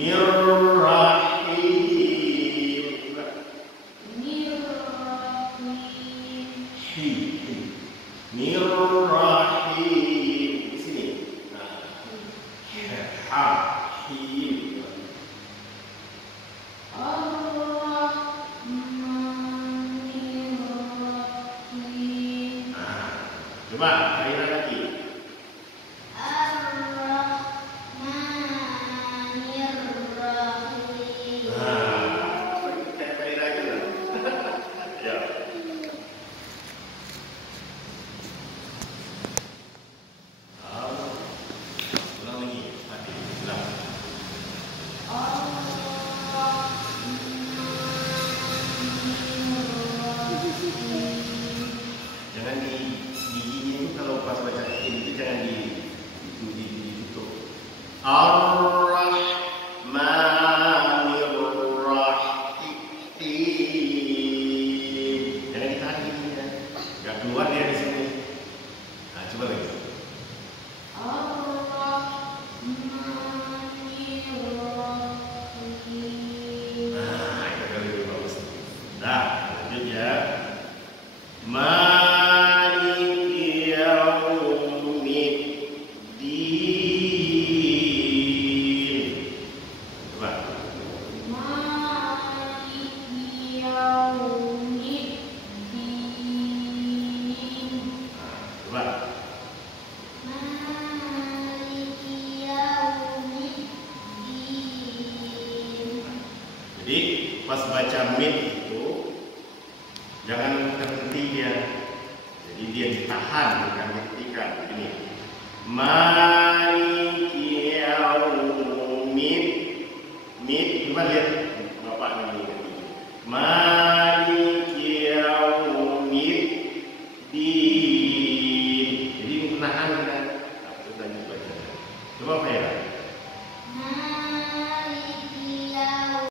Mirrahim. Mirrahim. Di sini. Ha. Him. Coba kaitan lagi. Jangan di giginya itu kalau pas baca itu jangan ditutup. Ar-Rahmanir-Rahim. Jangan ditahan giginya. Enggak keluar dia di sini. Nah, coba lagi. Nah, itu kali lebih bagus. Nah, lanjut ya. Maliki yaumiddin. Coba. Maliki yaumiddin. Coba. Maliki yaumiddin. Jadi pas baca mid itu jangan terhenti dia. Jadi dia ditahan bukan dihentikan. Ini. Maliki yaumiddin. Mid, coba lihat Bapak ini. Maliki yaumiddin. Jadi menahan kan. Nah, itu tadi baca. Coba Pak ya.